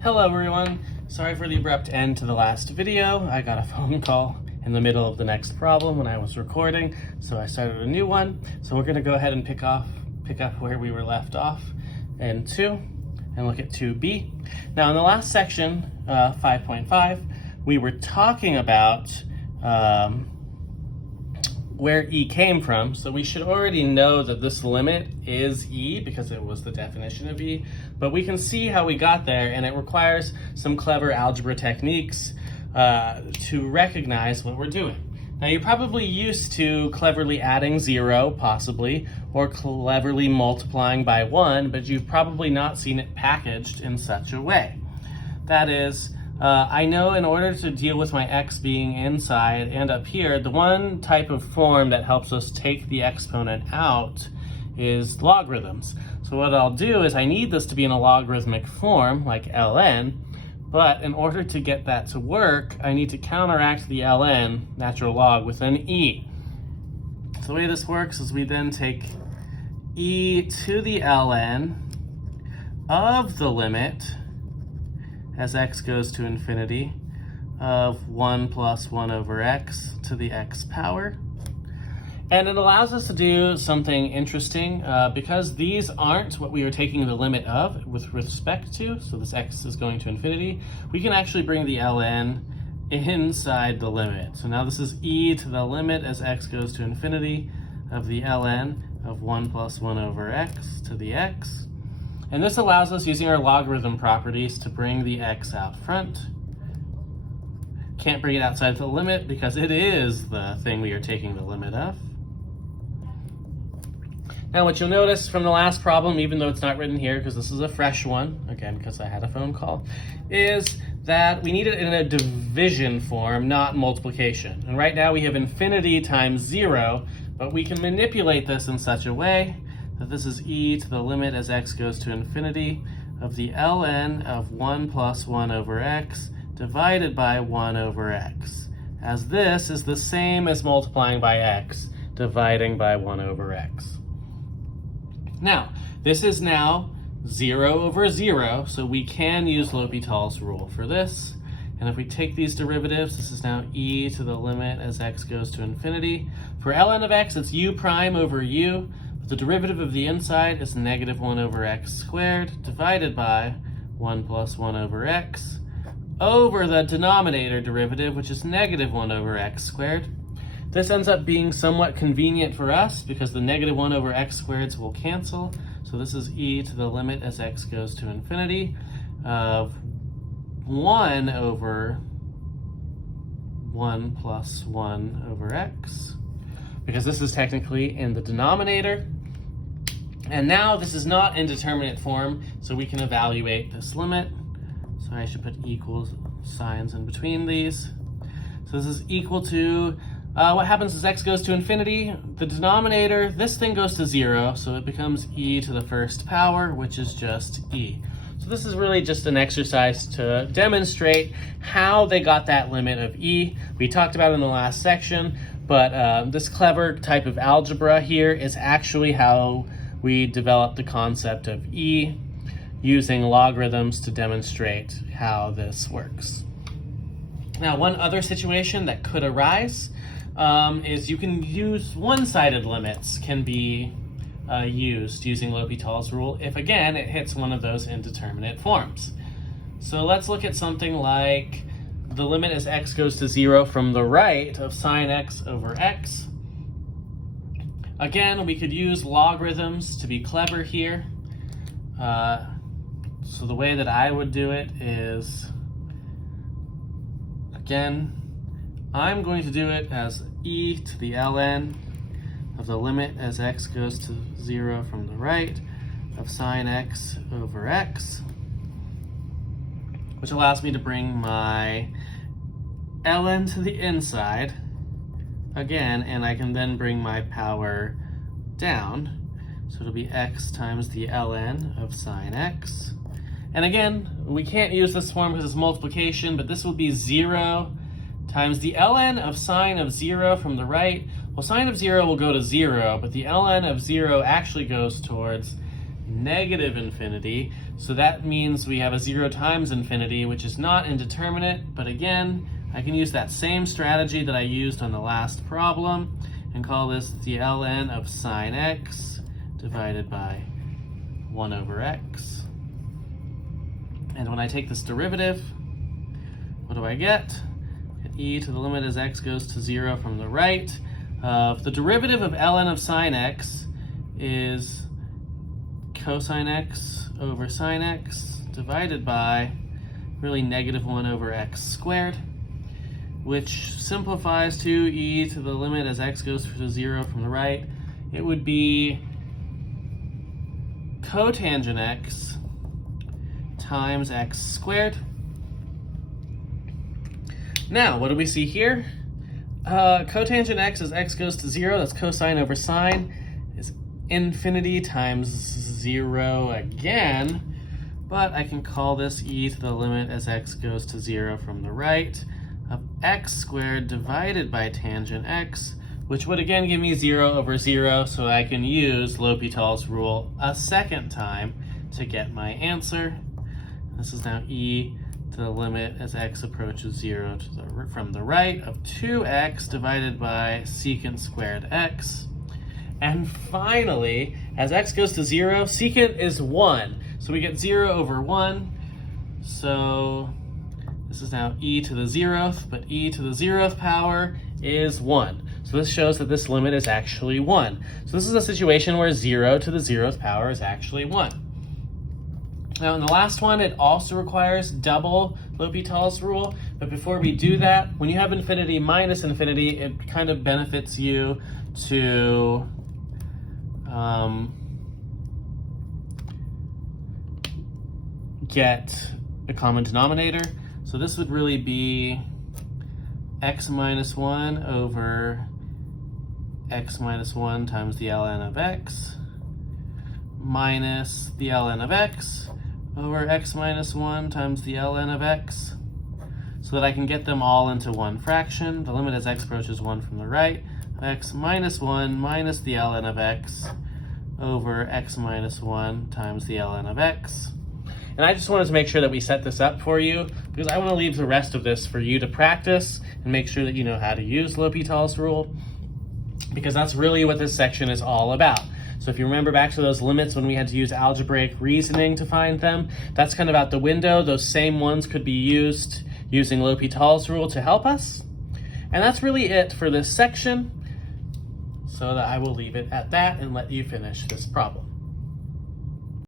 Hello everyone, sorry for the abrupt end to the last video. I got a phone call in the middle of the next problem when I was recording, so I started a new one. So we're gonna go ahead and pick up where we were left off in 2 and look at 2b. Now in the last section, 5.5, we were talking about where E came from, so we should already know that this limit is E because it was the definition of E, but we can see how we got there, and it requires some clever algebra techniques to recognize what we're doing. Now you're probably used to cleverly adding 0, possibly, or cleverly multiplying by 1, but you've probably not seen it packaged in such a way. That is, I know in order to deal with my x being inside and up here, the one type of form that helps us take the exponent out is logarithms. So what I'll do is I need this to be in a logarithmic form, like ln, but in order to get that to work, I need to counteract the ln, natural log, with an e. So the way this works is we then take e to the ln of the limit as x goes to infinity of 1 plus 1 over x to the x power. And it allows us to do something interesting because these aren't what we were taking the limit of with respect to, so this x is going to infinity, we can actually bring the ln inside the limit. So now this is e to the limit as x goes to infinity of the ln of 1 plus 1 over x to the x. And this allows us, using our logarithm properties, to bring the x out front. Can't bring it outside the limit because it is the thing we are taking the limit of. Now what you'll notice from the last problem, even though it's not written here because this is a fresh one, again because I had a phone call, is that we need it in a division form, not multiplication. And right now we have infinity times 0, but we can manipulate this in such a way that this is e to the limit as x goes to infinity of the ln of 1 plus 1 over x divided by 1 over x, as this is the same as multiplying by x dividing by 1 over x. Now, this is now 0 over 0, so we can use L'Hopital's rule for this. And if we take these derivatives, this is now e to the limit as x goes to infinity. For ln of x, it's u prime over u. The derivative of the inside is negative 1 over x squared divided by 1 plus 1 over x over the denominator derivative, which is negative 1 over x squared. This ends up being somewhat convenient for us because the negative 1 over x squareds will cancel. So this is e to the limit as x goes to infinity of 1 over 1 plus 1 over x, because this is technically in the denominator. And now this is not indeterminate form, so we can evaluate this limit. So I should put equals signs in between these. So this is equal to, what happens as x goes to infinity? The denominator, this thing goes to 0, so it becomes e to the first power, which is just e. So this is really just an exercise to demonstrate how they got that limit of e. We talked about it in the last section, but this clever type of algebra here is actually how we developed the concept of E using logarithms to demonstrate how this works. Now, one other situation that could arise is you can use one-sided limits can be used using L'Hopital's rule if, again, it hits one of those indeterminate forms. So let's look at something like the limit as x goes to 0 from the right of sine x over x. Again, we could use logarithms to be clever here. So the way that I would do it is, again, I'm going to do it as e to the ln of the limit as x goes to 0 from the right of sine x over x, which allows me to bring my ln to the inside again, and I can then bring my power down. So it'll be x times the ln of sine x. And again, we can't use this form because it's multiplication, but this will be 0 times the ln of sine of 0 from the right. Well, sine of 0 will go to 0, but the ln of 0 actually goes towards negative infinity. So that means we have a 0 times infinity, which is not indeterminate, but again, I can use that same strategy that I used on the last problem and call this the ln of sine x divided by 1 over x. And when I take this derivative, what do I get? E to the limit as x goes to 0 from the right. The derivative of ln of sine x is cosine x over sine x divided by really negative 1 over x squared, which simplifies to e to the limit as x goes to 0 from the right. It would be cotangent x times x squared. Now, what do we see here? Cotangent x as x goes to 0, that's cosine over sine, is infinity times 0 again, but I can call this e to the limit as x goes to 0 from the right of x squared divided by tangent x, which would again give me 0 over 0, so I can use L'Hopital's rule a second time to get my answer. This is now e to the limit as x approaches 0 from the right of 2x divided by secant squared x. And finally, as x goes to 0, secant is 1. So we get 0 over 1. So this is now e to the 0th, but e to the 0th power is 1. So this shows that this limit is actually 1. So this is a situation where 0 to the 0th power is actually 1. Now in the last one, it also requires double L'Hopital's rule, but before we do that, when you have infinity minus infinity, it kind of benefits you to get a common denominator. So this would really be x minus 1 over x minus 1 times the ln of x minus the ln of x over x minus 1 times the ln of x, so that I can get them all into one fraction. The limit as x approaches 1 from the right, x minus 1 minus the ln of x over x minus 1 times the ln of x. And I just wanted to make sure that we set this up for you, because I want to leave the rest of this for you to practice and make sure that you know how to use L'Hopital's rule, because that's really what this section is all about. So if you remember back to those limits when we had to use algebraic reasoning to find them, that's kind of out the window. Those same ones could be used using L'Hopital's rule to help us. And that's really it for this section, so that I will leave it at that and let you finish this problem.